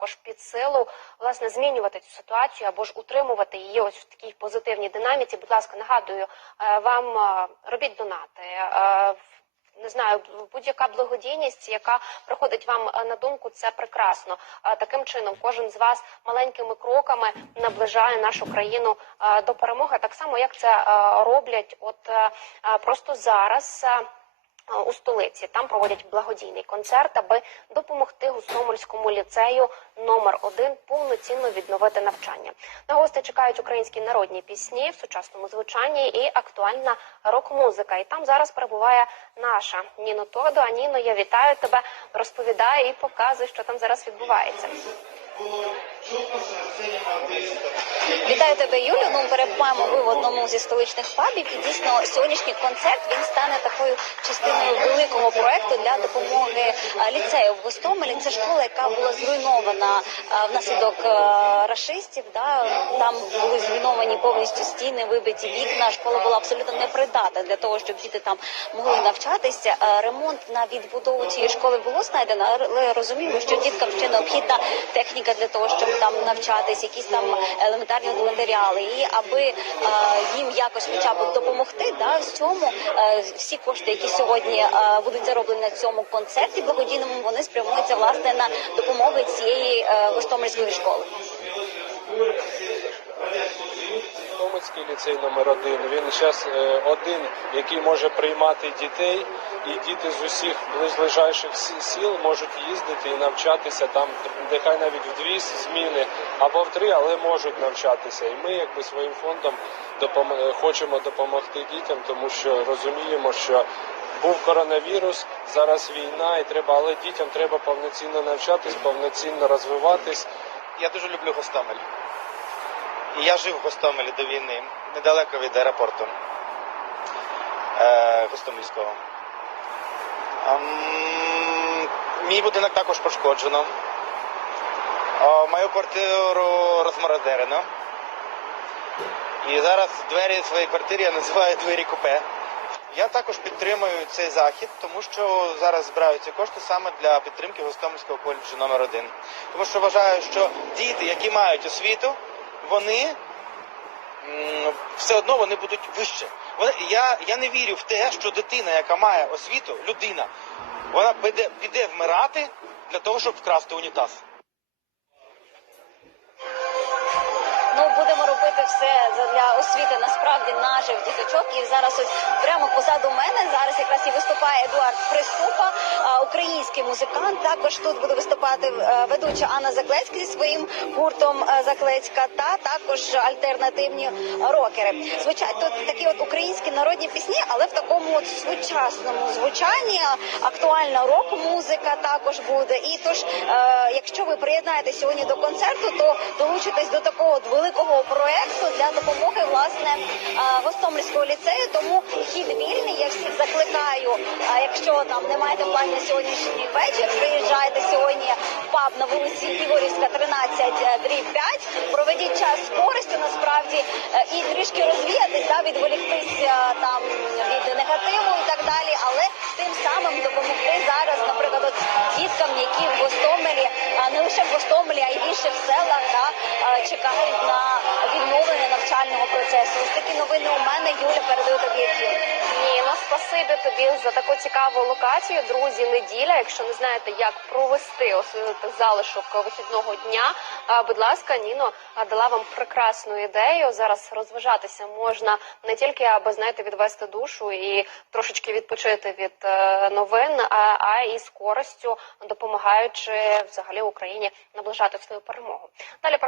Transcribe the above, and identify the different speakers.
Speaker 1: також під силу власне змінювати цю ситуацію або ж утримувати її ось в такій позитивній динаміці. Будь ласка, нагадую е, вам е, робіть донати. е, Не знаю, будь-яка благодійність, яка приходить вам на думку, це прекрасно. Таким чином, кожен з вас маленькими кроками наближає нашу країну до перемоги, так само як це роблять, от просто зараз. Е, у столиці. Там проводять благодійний концерт, аби допомогти Гостомельському ліцею номер 1 повноцінно відновити навчання. На гостей чекають українські народні пісні в сучасному звучанні і актуальна рок-музика. І там зараз перебуває наша Ніно Тодо. А Ніно, я вітаю тебе, розповідаю і показуй, що там зараз відбувається.
Speaker 2: Вітаю тебе, Юлю. Ну перебуваємо ви в одному зі столичних пабів. І дійсно сьогоднішній концерт він стане такою частиною великого проекту для допомоги ліцею в Гостомелі. Це школа, яка була зруйнована внаслідок а, рашистів. Да там були зруйновані повністю стіни, вибиті вікна. Школа була абсолютно непридатна для того, щоб діти там могли навчатися. Ремонт на відбудову цієї школи було знайдено, але розуміємо, що діткам ще необхідна техніка для того, щоб там навчатись, якісь там елементарні матеріали, і аби е, їм якось хоча б допомогти, да в цьому е, всі кошти, які сьогодні е, будуть зароблені на цьому концерті благодійному, вони спрямуються власне на допомогу цієї Гостомельської школи.
Speaker 3: Томицький ліцей номер один. Він зараз один, який може приймати дітей, і діти з усіх близлежащих сіл можуть їздити і навчатися там, нехай навіть в дві зміни або в три, але можуть навчатися. І ми, якби своїм фондом, е, хочемо допомогти дітям, тому що розуміємо, що був коронавірус, зараз війна, і треба, але дітям треба повноцінно навчатись, повноцінно розвиватись.
Speaker 4: Я дуже люблю Гостомель. Я жив в Гостомелі до війни, недалеко від аеропорту е, Гостомельського. Ем, мій будинок також пошкоджено. О, мою квартиру розморозерено. І зараз двері своєї квартири я називаю двері купе. Я також підтримую цей захід, тому що зараз збираються кошти саме для підтримки Гостомельського коледжу номер 1 Тому що вважаю, що діти, які мають освіту, вони все одно вони будуть вище. Я, я не вірю в те, що дитина, яка має освіту, людина, вона піде, піде вмирати для того, щоб вкрасти унітаз.
Speaker 2: Ну будемо робити все для освіти насправді наших діточок. І зараз ось прямо позаду мене зараз якраз і виступає Едуард Приступа, український музикант. Також тут буде виступати е, ведуча Анна Заклецька зі своїм гуртом е, Заклецька, та також альтернативні рокери. Звучать тут такі от українські народні пісні, але в такому от сучасному звучанні актуальна рок-музика також буде. І тож, е, якщо ви приєднаєтесь сьогодні до концерту, то долучитесь до такого от великого проекту для допомоги власне Гостомельського ліцею. Тому хід вільний. Я всіх закликаю. Якщо там не маєте планів сьогоднішній вечір, приїжджайте сьогодні в паб на вулиці Ігорівська, 13, е, дріб 5. Проведіть час з користю насправді е, і трішки розвіятись, да, відволіктись е, там від негативу і так далі, але тим самим допомогти зараз, наприклад, діткам, які в Гостомелі, не лише в Гостомелі, а й інших селах, новини у мене. Юля передаю тобі ефір.
Speaker 1: Ніно, спасибі тобі за таку цікаву локацію. Друзі, неділя. Якщо не знаєте, як провести ось залишок вихідного дня, будь ласка, Ніно дала вам прекрасну ідею. Зараз розважатися можна не тільки аби знаєте, відвести душу і трошечки відпочити від е, новин, а, а і з користю допомагаючи взагалі Україні наближати свою перемогу. Далі